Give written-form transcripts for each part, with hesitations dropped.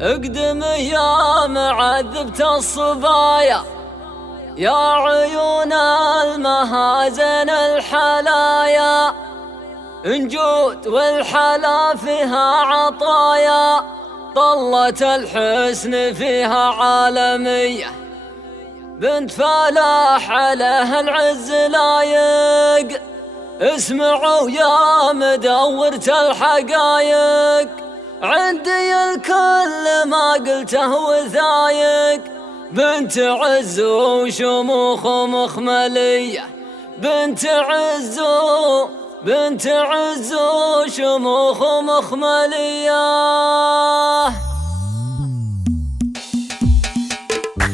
اقدم يا معذبت الصبايا، يا عيون المهازن الحلايا، انجود والحلا فيها عطايا، طلة الحسن فيها عالمية، بنت فلاح عليها العز لايق. اسمعوا يا مدورة الحقايق، عندي الكل ما قلته وثايق. بنت عز وشموخ مخملية، بنت عز وشموخ مخملية.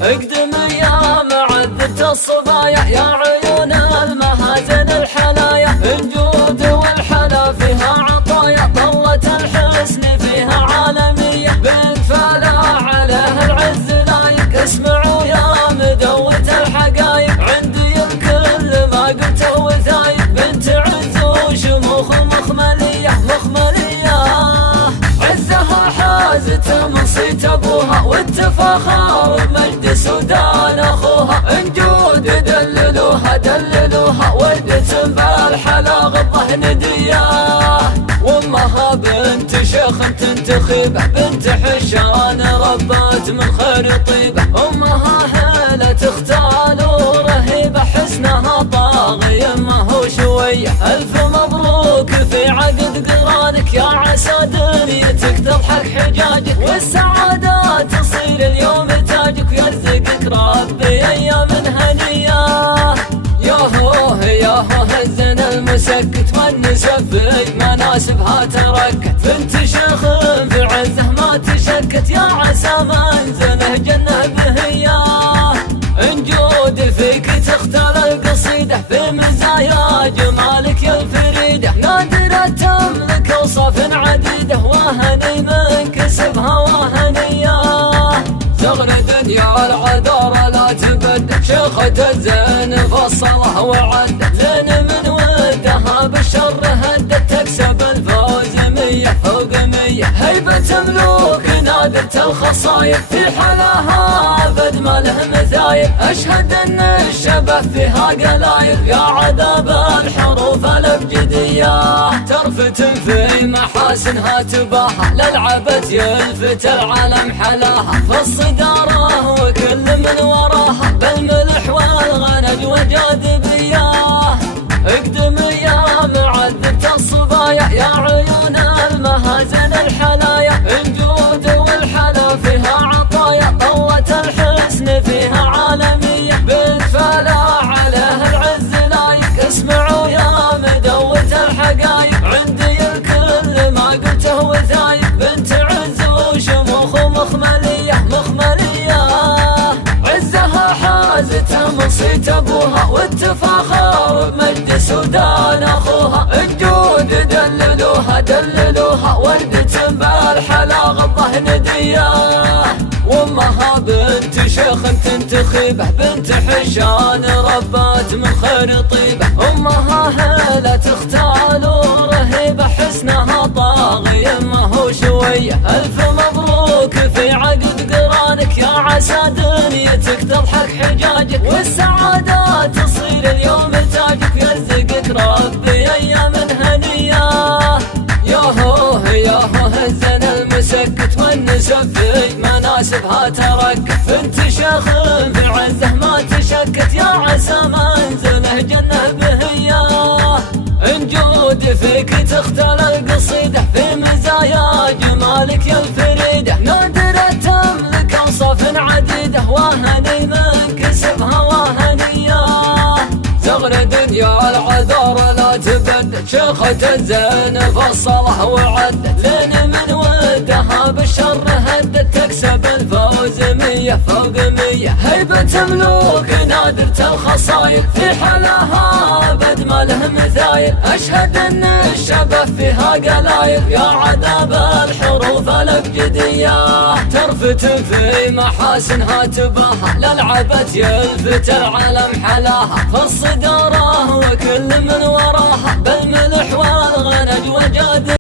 اقدم يا معذبة الصبايا، يا عيون المهازن الحلايا، الجود والحلا فيها عطايا، طلة الحسن فيها عالمية، بنت فلاح عليها العز لايق. اسمعوا يا مدورة الحقايق، عندي الكل ما قلته وثايق. بنت عز وشموخ مخملية، عزها حازت من صيت ابوها، والتفاخر بمجد سودان اخوها. انجود دللوها وردة بالحلا غضه ندياه. وامها بنت شيخ تنتخبه، بنت حشان ربات من خير طيبه. امها هيله تختال ورهيبه، حسنها طاغي ما هو شويه. الف مبروك في عقد قرانك، يا عسى دنيتك تضحك حجاجك، والسعادة تصير اليوم تاجك، ويرزقك ربي ايام هنيه. يا هو الزن المسكت والنسب في مناسبها تركت، بنت شيخ في عزه ما تشكت، يا عسى منزله جنه بهياه. انجود فيك تختار القصيده، في مزايا جمالك يا الفريده، نادرة تملك اوصاف عديده، وهني من كسبها وهنيه. زغر دنيا العذارى لا تبدل، شيخة الزين فصلها وعدت، زين من ودها بالشر هدت، تكسب الفوز 100 فوق 100. هيبة ملوك نادرة الخصايب، في حلاها ابد ما له مثايب. اشهد ان الشبه فيها قلايب، يا عذاب الحروف الابجديه. ترفت في محاسنها تباها، للعبت يلفت العالم حلاها، في الصداره وكل من وراها، بالملح والغنج وجاذبيه. اقدم يا معذبة الصبايا، يا عيون المهازن الحلايا، الجود والحلا فيها عطايا، طلة الحسن فيها عالمية، بنت فلاح عليها العز لايق. اسمعوا يا مدورة الحقايق، عندي الكل ما قلته وثايق. بنت عز وشموخ مخملية، عزها حازتها من صيت ابوها، والتفاخر بمجد سودان اخوها. الجود دللوها وردة بالحلا غضه ندياه. وامها بنت شيخ تنتخبه، بنت حشان ربات من خير طيبه. امها هيله تختال ورهيبه، حسنها طاغي ما هو شويه. الف مبروك في عقد قرانك، يا عسى دنيتك تضحك حجاجك، والسعادة تصير اليوم تاجك، ويرزقك ربي ايام هنيه. يا هو الزن المسكت والنسب في مناسبها تركت، بنت شيخ في عزه ما تشكت، يا عسى منزله جنه بهياه. انجود فيك تختار القصيده، في مزايا جمالك يا الفريده، نادرة تملك اوصاف عديده، وهني من كسبها وهنيه. زغر دنيا العذارى لا تبدل، شيخة الزين فصلها وعدت، لين من ودها بالشر هدت، تكسب الفوز 100 فوق 100. هيبة ملوك نادرة الخصايب، في حلاها ابد ما له مثايب. اشهد ان الشبه فيها قلايب، يا عذاب الحروف الابجديه. ترفت في محاسنها تباها، للعبت يلفت العالم حلاها، في الصداره وكل من وراها، بالملح والغنج وجاد